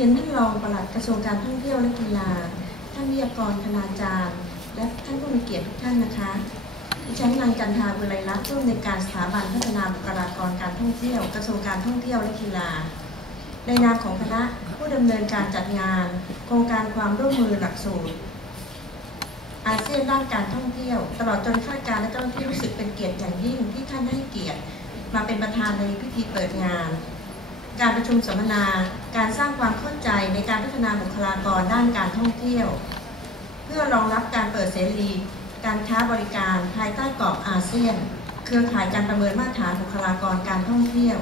รียนท่านรองปลัดกระทรวงการท่องเที่ยวและกีฬา ท่านวิทยากรคณาจารย์ และท่านผู้มีเกียรติทุกท่านนะคะดิฉันนางจันทาบุไรรัตน์ผู้อำนวยการสถาบันพัฒนาบุคลากรการท่องเที่ยว กระทรวงการท่องเที่ยวและกีฬา ในนามของคณะผู้ดำเนินการจัดงาน โครงการความร่วมมือหลักสูตรอาเซียนด้านการท่องเที่ยว ตลอดจนข้าราชการและเจ้าหน้าที่รู้สึกเป็นเกียรติอย่างยิ่งที่ท่านให้เกียรติ มาเป็นประธานในพิธีเปิดงาน การประชุมสัมมนา การสร้างความเข้าใจในการพัฒนาบุคลากรด้านการท่องเที่ยว เพื่อรองรับการเปิดเสรี การค้าบริการภายใต้กรอบอาเซียน เครือข่ายการประเมินมาตรฐานบุคลากรการท่องเที่ยว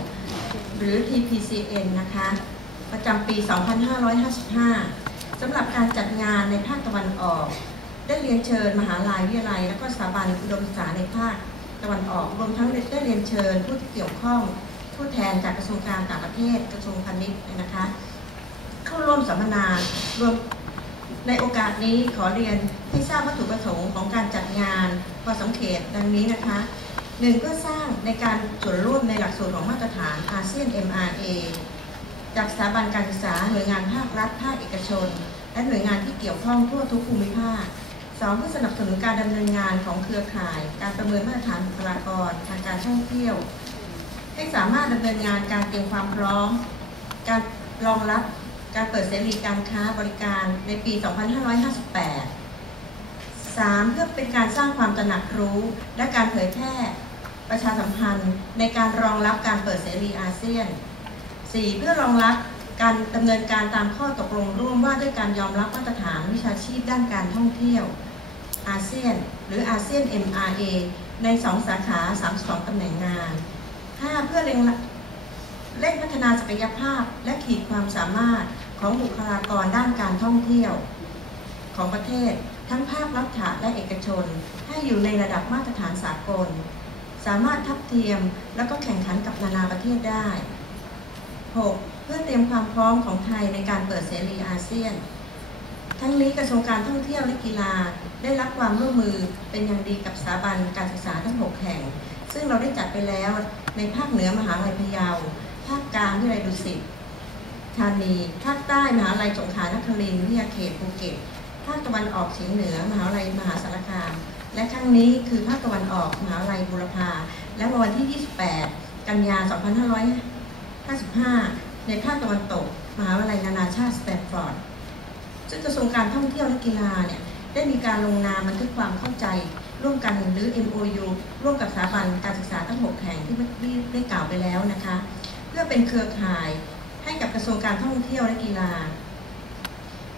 หรือ TPCN นะคะ ประจำปี 2555 สำหรับการจัดงานในภาคตะวันออก ได้เรียนเชิญมหาลัยวิทยาลัย และก็สถาบันอุดมศึกษาในภาคตะวันออกรวมทั้งได้เรียนเชิญผู้ที่เกี่ยวข้อง ผู้แทนจากกระทรวงการต่างประเทศกระทรวงพาณิชย์นะคะเข้าร่วมสัมมนารวมในโอกาสนี้ขอเรียนให้ทราบวัตถุประสงค์ของการจัดงานพอสังเกตดังนี้นะคะหนึ่งเพื่อสร้างในการส่วนร่วมในหลักสูตรของมาตรฐานอาเซียน MRA จากสถาบันการศึกษาหน่วยงานภาครัฐภาคเอกชน และหน่วยงานที่เกี่ยวข้องทั่วทุกภูมิภาคสองเพื่อสนับสนุนการดำเนินงานของเครือข่าย การประเมินมาตรฐานบุคลากร ทางการท่องเที่ยว ให้สามารถดำเนินงานการเตรียมความพร้อม การรองรับการเปิดเสรีการค้าบริการในปี 2558 3. เพื่อเป็นการสร้างความตระหนักรู้ และการเผยแพร่ประชาสัมพันธ์ในการรองรับการเปิดเสรีอาเซียน 4. เพื่อรองรับการดำเนินการตามข้อตกลงร่วมว่าด้วยการยอมรับมาตรฐานวิชาชีพด้านการท่องเที่ยว อาเซียน หรืออาเซียน MRA ใน 2 สาขา 32ตำแหน่งงาน 5. เพื่อเร่งเร่งพัฒนาศักยภาพและขีดความสามารถของบุคลากรด้านการท่องเที่ยว ของประเทศทั้งภาครัฐและเอกชน ให้อยู่ในระดับมาตรฐานสากล สามารถทับเทียมแล้วก็แข่งขันกับนานาประเทศได้ 6. เพื่อเตรียมความพร้อมของไทยในการเปิดเสรีอาเซียน ทั้งนี้กระทรวงการท่องเที่ยวและกีฬาได้รับความร่วมมือเป็นอย่างดีกับสถาบันการศึกษาทั้ง 6 แห่ง ซึ่งเราได้จัดไปแล้วในภาคเหนือมหาลัยพะเยา ภาคกลางวิทยาลัยดุสิตธานี ภาคใต้มหาลัยสงขลานครินทร์วิทยาเขตภูเก็ต ภาคตะวันออกเฉียงเหนือมหาลัยมหาสารคาม และครั้งนี้คือภาคตะวันออกมหาลัยบุรพา และวันที่ 28 กันยา 2555 ในภาคตะวันตก มหาวิทยาลัยนานาชาติสแตนฟอร์ด ซึ่งกระทรวงการท่องเที่ยวและกีฬาเนี่ยได้มีการลงนามบันทึกความเข้าใจ ร่วมกันหรือ MOU ร่วมกับสถาบันการศึกษาทั้ง 6 แห่งที่ได้กล่าวไปแล้วนะคะ เพื่อเป็นเครือข่ายให้กับกระทรวงการท่องเที่ยวและกีฬา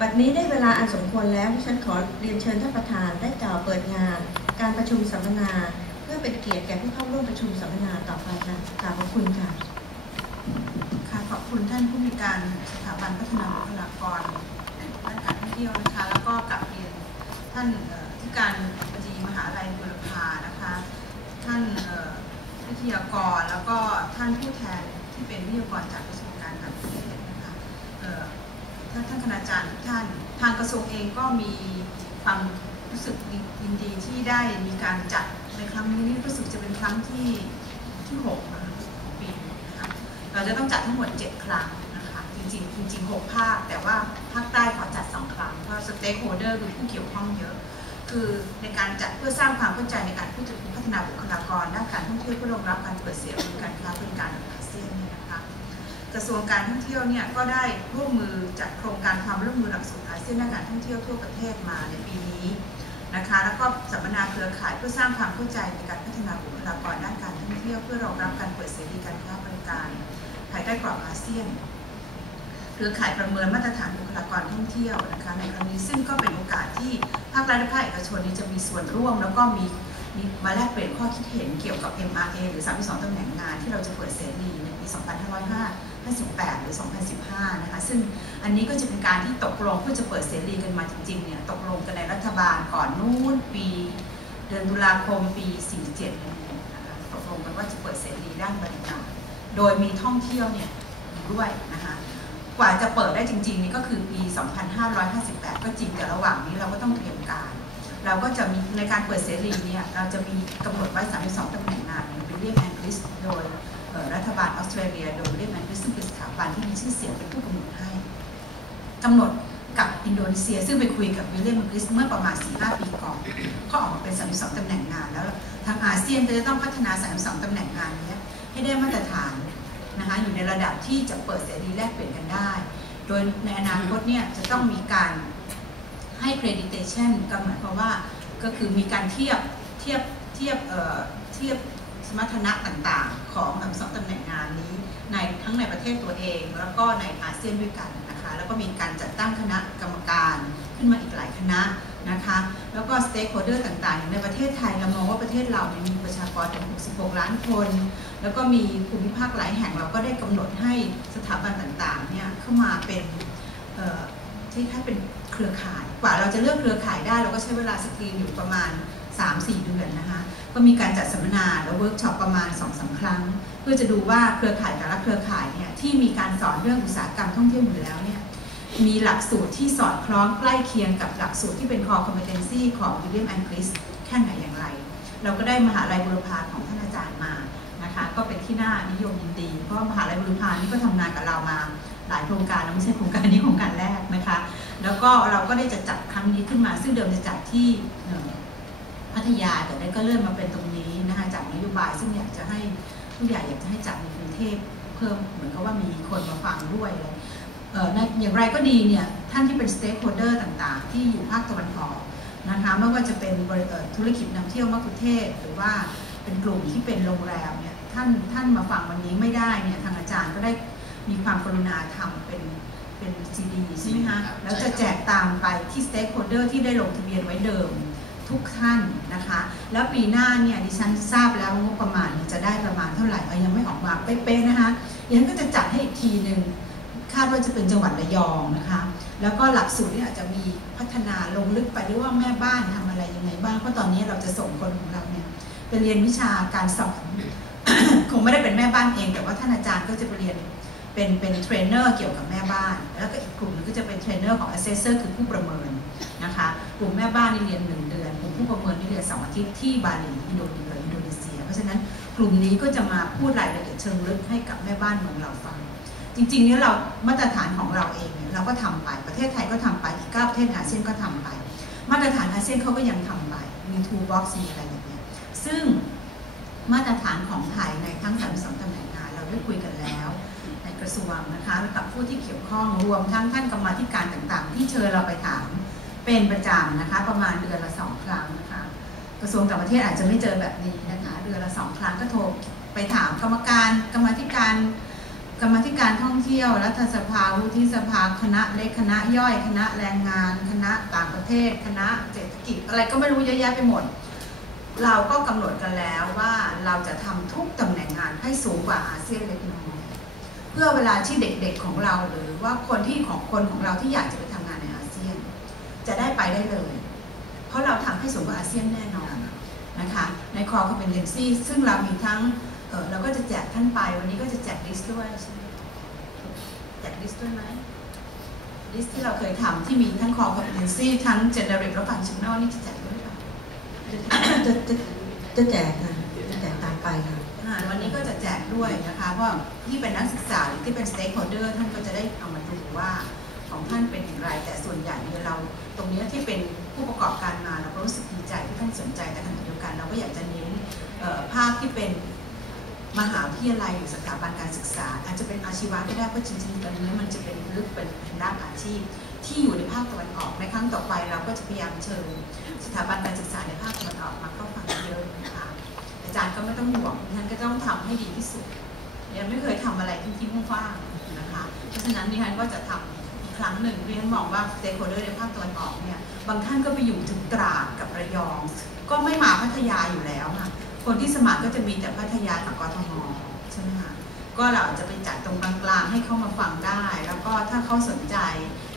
บัดนี้ได้เวลาอันสมควรแล้วที่ฉันขอเรียนเชิญท่านประธานได้กล่าวเปิดงาน การประชุมสัมมนา เพื่อเป็นเกียรติแก่ผู้เข้าร่วมประชุมสัมมนาต่อไปค่ะกราบขอบคุณค่ะค่ะขอบคุณท่านผู้มีการสถาบันพัฒนาบุคลากรด้านการท่องเที่ยวนะคะแล้วก็กลับเรียนท่านที่การ มหาลัยบุรพานะคะ ท่านวิทยากรแล้วก็ท่านผู้แทนที่เป็นวิทยากรจากกระทรวงการต่างประเทศนะคะท่านท่านคณาจารย์ทุกท่านทางกระทรวงเองก็มีความรู้สึกยินดีที่ได้มีการจัดในครั้งนี้รู้สึกจะเป็นครั้งที่ที่หกปีนะคะเราจะต้องจัดทั้งหมด 7 ครั้งนะคะจริงๆจริงๆ6ภาคแต่ว่าภาคใต้ขอจัด 2 ครั้งเพราะสเต็กโฮเดอร์คือผู้เกี่ยวข้องเยอะ คือในการจัดเพื่อสร้างความเข้าใจในการพูดถึงพัฒนาบุคลากรด้านการท่องเที่ยวเพื่อรองรับการเปิดเสรีการค้าบริการอาเซียนเนี่ยนะคะกระทรวงการท่องเที่ยวเนี่ยก็ได้ร่วมมือจัดโครงการความร่วมมือหลักสูตรอาเซียนด้านการท่องเที่ยวทั่วประเทศมาในปีนี้นะคะแล้วก็สัมมนาเครือข่ายเพื่อสร้างความเข้าใจในการพัฒนาบุคลากรด้านการท่องเที่ยวเพื่อรองรับการเปิดเสรีการค้าบริการภายใต้กรอบอาเซียน เครือข่ายประเมินมาตรฐานบุคลากรท่องเที่ยวนะคะในครั้งนี้ซึ่งก็เป็นโอกาสที่ภาครัฐและภาคเอกชนนี้จะมีส่วนร่วม แล้วก็มีมมาแลกเปลี่ยนข้อคิดเห็นเกี่ยวกับ MRA หรือ 32ตำแหน่งงานที่เราจะเปิดเสรีในปี 2558หรือ 2015 นะคะ ซึ่งอันนี้ก็จะเป็นการที่ตกลงเพื่อจะเปิดเสรีกันมาจริงๆ เนี่ย ตกลงกันในรัฐบาลก่อนนู้นปี เดือนตุลาคมปี 47นะคะตกลงกันว่าจะเปิดเสรีด้านบริการ โดยมีท่องเที่ยวเนี่ยด้วยนะคะ กว่าจะเปิดได้จริงๆนี่ก็คือปี 2558 ก็จริงแต่ระหว่างนี้เราก็ต้องเตรียมการ เราก็จะมีในการเปิดเสรีเนี่ยเราจะมีกำหนดไว้32ตำแหน่งงานเป็นเรียกแอนกลิสโดยรัฐบาลออสเตรเลียโดยเรียกแอนกลิสซึ่งเป็นสถาบันที่มีชื่อเสียงเป็นผู้กำหนดให้กำหนดกับอินโดนีเซีย ซึ่งไปคุยกับวิลเลียมกริสเมื่อประมาณ 4-5 ปีก่อนก็ออกมาเป็น 32ตำแหน่งงานแล้วทางอาเซียนจะต้องพัฒนา 32ตำแหน่งงานนี้ให้ได้มาตรฐาน นะคะอยู่ในระดับที่จะเปิดเสรีแลกเปลี่ยนกันได้ โดยในอนาคตเนี่ยจะต้องมีการให้ accreditation ก็หมายความว่าก็คือมีการเทียบเทียบเทียบเอ่อเทียบสมรรถนะต่างๆ ของทั้งสองตำแหน่งงานนี้ในทั้งในประเทศตัวเอง แล้วก็ในอาเซียนด้วยกันนะคะแล้วก็มีการจัดตั้งคณะกรรมการขึ้นมาอีกหลายคณะ นะคะแล้วก็สเต็กโฮเดอร์ต่างๆ ในประเทศไทยเรามองว่าประเทศเราเนี่ยมีประชากรถึง 66 ล้านคน แล้วก็มีภูมิภาคหลายแห่งเราก็ได้กำหนดให้สถาบันต่างๆเนี่ยเข้ามาเป็นที่ถ้าเป็นเครือข่าย กว่าเราจะเลือกเครือข่ายได้เราก็ใช้เวลาสกรีนอยู่ประมาณ 3-4 เดือนนะคะก็มีการจัดสัมมนาและเวิร์กช็อปประมาณ2อสาครั้ง เพื่อจะดูว่าเครือข่ายแต่ละเครือข่ายเนี่ยที่มีการสอนเรื่องอุตสาหกรรมท่องเที่ยวอยู่แล้วเนี่ย มีหลักสูตรที่สอดคล้องใกล้เคียงกับหลักสูตรที่เป็น core competency ของ William and Chris แค่ไหนอย่างไร เราก็ได้มหาลัยบุรพาของท่านอาจารย์มานะคะก็เป็นที่น่านิยมยินดี เพราะมหาลัยบุรพานี่ก็ทำงานกับเรามาหลายโครงการแล้วไม่ใช่โครงการนี้โครงการแรกนะคะ แล้วก็เราก็ได้จะจัดครั้งนี้ขึ้นมา ซึ่งเดิมจะจัดที่พัทยาแต่ได้ก็เลื่อนมาเป็นตรงนี้นะคะจากนโยบายซึ่งอยากจะให้ผู้ใหญ่อยากจะให้จัดในกรุงเทพเพิ่มเหมือนกับว่ามีคนมาฟังด้วยเลยเอ่ออย่างไรก็ดีเนี่ยท่านที่เป็นสเต็กโฮเดอร์ต่างๆ ที่อยู่ภาคตะวันออกนะคะไม่ว่าจะเป็นธุรกิจนำเที่ยวมะกุเทศหรือว่าเป็นกลุ่มที่เป็นโรงแรมเนี่ยท่านท่านมาฟังวันนี้ไม่ได้เนี่ยทางอาจารย์ก็ได้มีความกรุณาทำเป็นเป็นซีดีใช่ไหมคะแล้วจะแจกตามไปที่สเต็กโฮเดอร์ที่ได้ลงทะเบียนไว้เดิมทุกท่านนะคะ แล้วปีหน้าเนี่ยดิฉันทราบแล้วว่างบประมาณจะได้ประมาณเท่าไหร่ยังไม่ออกมาเป๊ะๆนะคะยังก็จะจัดให้อีกทีหนึ่ง คาดว่าจะเป็นจังหวัดระยองนะคะ แล้วก็หลักสูตรเนี่ยอาจจะมีพัฒนาลงลึกไปด้วยว่าแม่บ้านทำอะไรยังไงบ้างเพราะตอนนี้เราจะส่งคนของเราเนี่ยไปเรียนวิชาการสอนคงไม่ได้เป็นแม่บ้านเอง แต่ว่าท่านอาจารย์ก็จะไปเรียนเป็นเป็นเทรนเนอร์เกี่ยวกับแม่บ้าน แล้วก็อีกกลุ่มนึงก็จะเป็นเทรนเนอร์ของ assessor คือผู้ประเมินนะคะกลุ่มแม่บ้านนี่เรียนหนึ่งเดือนกลุ่มผู้ประเมินนี่เรียนสองอาทิตย์ที่บาหลีอินโดนีเซียอินโดนีเซีย เพราะฉะนั้นกลุ่มนี้ก็จะมาพูดรายละเอียดเชิงลึกให้กับแม่บ้านเมืองเราฟัง จริงๆเนี่ยเรามาตรฐานของเราเองเนี่ยเราก็ทำไปประเทศไทยก็ทำไปอีกเก้าประเทศอาเซียนก็ทำไป มาตรฐานอาเซียนเขาก็ยังทำไปมีทูบ็อกซ์มีอะไรอย่างเงี้ยซึ่งมาตรฐานของไทยในทั้งสามสองตำแหน่งงานเราได้คุยกันแล้ว ในกระทรวงนะคะและกับผู้ที่เกี่ยวข้องรวมทั้งท่านกรรมาธิการต่างๆ ที่เชิญเราไปถามเป็นประจำนะคะ ประมาณเดือนละสองครั้งนะคะ กระทรวงต่างประเทศอาจจะไม่เจอแบบนี้นะคะ เดือนละสองครั้งก็โทรไปถามกรรมการกรรมาธิการ กรรมธิการท่องเที่ยว รัฐสภาวุฒิสภาคณะเล็กคณะย่อยคณะแรงงาน คณะต่างประเทศ คณะเศรษฐกิจ อะไรก็ไม่รู้เยอะแยะไปหมด เราก็กำหนดกันแล้วว่าเราจะทำทุกตำแหน่งงานให้สูงกว่าอาเซียนเล็กน้อยเพื่อเวลาที่เด็กๆของเราหรือว่าคนที่ของคนของเราที่อยากจะไปทำงานในอาเซียน จะได้ไปได้เลย เพราะเราทำให้สูงกว่าอาเซียนแน่นอนนะคะในคอ competency ซึ่งเรามีทั้ง เออเราก็จะแจกท่านไปวันนี้ก็จะแจกลิสต์ด้วยใช่ไหมแจกลิสต์ด้วยไหมลิสต์ที่เราเคยทำที่มีทั้ง core competency ทั้ง generic และ functional นี่จะแจกด้วยหรือเปล่าจะจะจะแจกค่ะจะแจกตามไปค่ะอ่าวันนี้ก็จะแจกด้วยนะคะเพราะที่เป็นนักศึกษาหรือที่เป็น stakeholder ท่านก็จะได้เอามาดูว่าของท่านเป็นอย่างไร แต่ส่วนใหญ่เนี่ยเรา ตรงนี้ที่เป็นผู้ประกอบการมาเราก็รู้สึกดีใจที่ท่านสนใจแต่ขณะเดียวกันเราก็อยากจะเน้นเอ่อภาพที่เป็น มหาวิทยาลัยหรือสถาบันการศึกษา อาจจะเป็นอาชีวะก็ได้เพราะจริงๆตอนนี้มันจะเป็นลึกเป็นด้านอาชีพ ที่อยู่ในภาคตะวันออกในครั้งต่อไปเราก็จะพยายามเชิญสถาบันการศึกษาในภาคตะวันออกมาเข้าฟังเยอะนะคะอาจารย์ก็ไม่ต้องห่วงท่านก็ต้องทำให้ดีที่สุดยังไม่เคยทำอะไรทิ้งๆว่างๆนะคะเพราะฉะนั้นดิฉันก็จะทำอีกครั้งหนึ่งดิฉันมองว่าสเต k โ h เดอร์ในภาคตะวันออกเนี่ยบางท่านก็ไปอยู่ถึงตราดกับระยอง ก็ไม่มาพัทยาอยู่แล้วค่ะ คนที่สมัครก็จะมีแต่พัทยากับกทมใช่ไหมคะก็เราอาจจะไปจัดตรงกลางๆให้เข้ามาฟังได้ แล้วก็ถ้าเขาสนใจ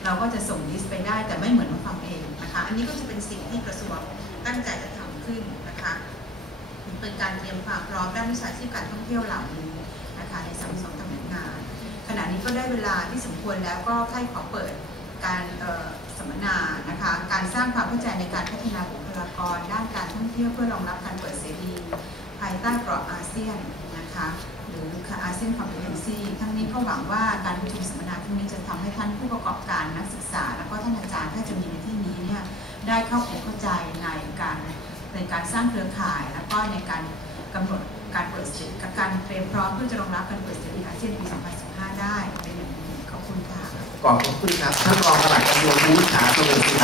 เราก็จะส่งลิสต์ไปได้แต่ไม่เหมือนมาฟังเองนะคะ อันนี้ก็จะเป็นสิ่งที่กระทรวงตั้งใจจะทำขึ้นนะคะเป็นการเตรียมความพร้อมด้านวิชาชีพการท่องเที่ยวเหล่านี้นะคะในสามสองตำแหน่งงาน ขณะนี้ก็ได้เวลาที่สมควรแล้วก็ใครขอเปิดการ มมนานะคะ การสร้างความเข้าใจในการพัฒนาบุคลากร ด้านการท่องเที่ยวเพื่อรองรับการเปิดเสรีภายใต้กรอบอาเซียนนะคะหรืออาเซียนคอมเพนซีทั้งนี้ก็หวังว่าการประชุมสัมมนาครั้งนี้จะทำให้ท่านผู้ประกอบการนักศึกษา แล้วก็ท่านอาจารย์ถ้าจะมีในที่นี้เนี่ยได้เข้าอกเข้าใจในการในการสร้างเครือข่าย แล้วก็ในการกำหนดการเปิดเสรีการเตรียมพร้อมเพื่อจะรองรับการเปิดเสรีอาเซียนปี 2015 ได้เป็นอย่าง ขอบคุณค่ะขอบคุณครับท่านรองปลัดกระทรวงวุฒิสาธารณสุข